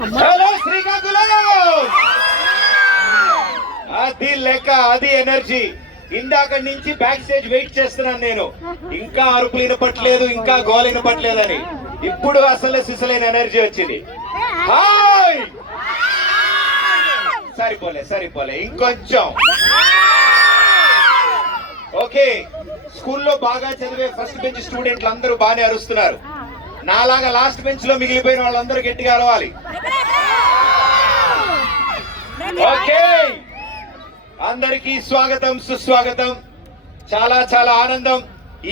Hello Srikakulam, అది లెక్క, అది ఎనర్జీ. ఇందాక నుంచి బ్యాక్ స్టేజ్ వెయిట్ చేస్తున్నాను నేను, ఇంకా అరుపులు వినపట్లేదు, ఇంకా గోల వినపట్లేదని. ఇప్పుడు అసలు సిసలైన ఎనర్జీ వచ్చింది. హాయ్, సరిపోలే ఇంకొంచెం. ఓకే, స్కూల్లో బాగా చదివే ఫస్ట్ బెంచ్ స్టూడెంట్లు అందరూ బాగానే అరుస్తున్నారు. నాలాగా లాస్ట్ బెంచ్ లో మిగిలిపోయిన వాళ్ళందరూ గట్టిగా అరవాలి. ఓకే, అందరికీ స్వాగతం, సుస్వాగతం. చాలా చాలా ఆనందం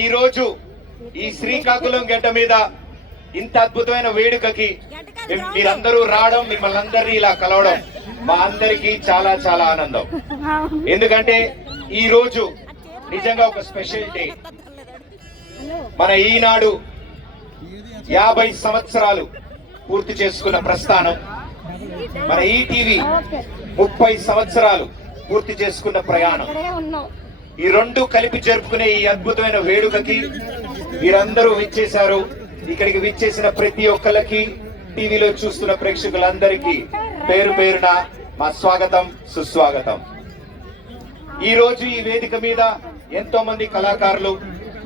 ఈ రోజు ఈ శ్రీకాకుళం గడ్డ మీద ఇంత అద్భుతమైన వేడుకకి మీరందరూ రావడం, మిమ్మల్ని అందరినీ ఇలా కలవడం మా అందరికీ చాలా చాలా ఆనందం. ఎందుకంటే ఈ రోజు నిజంగా ఒక స్పెషల్ డే. మన ఈనాడు 50 సంవత్సరాలు పూర్తి చేసుకున్న ప్రస్థానం, మన ఈటీవీ 30 సంవత్సరాలు పూర్తి చేసుకున్న ప్రయాణం. ఈ రెండు కలిపి జరుపుకునే ఈ అద్భుతమైన వేడుకకి మీరందరూ విచ్చేశారు. ఇక్కడికి విచ్చేసిన ప్రతి ఒక్కరికి, టీవీలో చూస్తున్న ప్రేక్షకులందరికీ పేరు పేరున మా స్వాగతం, సుస్వాగతం. ఈ రోజు ఈ వేదిక మీద ఎంతో మంది కళాకారులు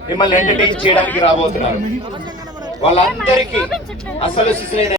మిమ్మల్ని ఎంటర్టైన్ చేయడానికి రాబోతున్నారు. వాళ్ళందరికీ అసలు సిసలైన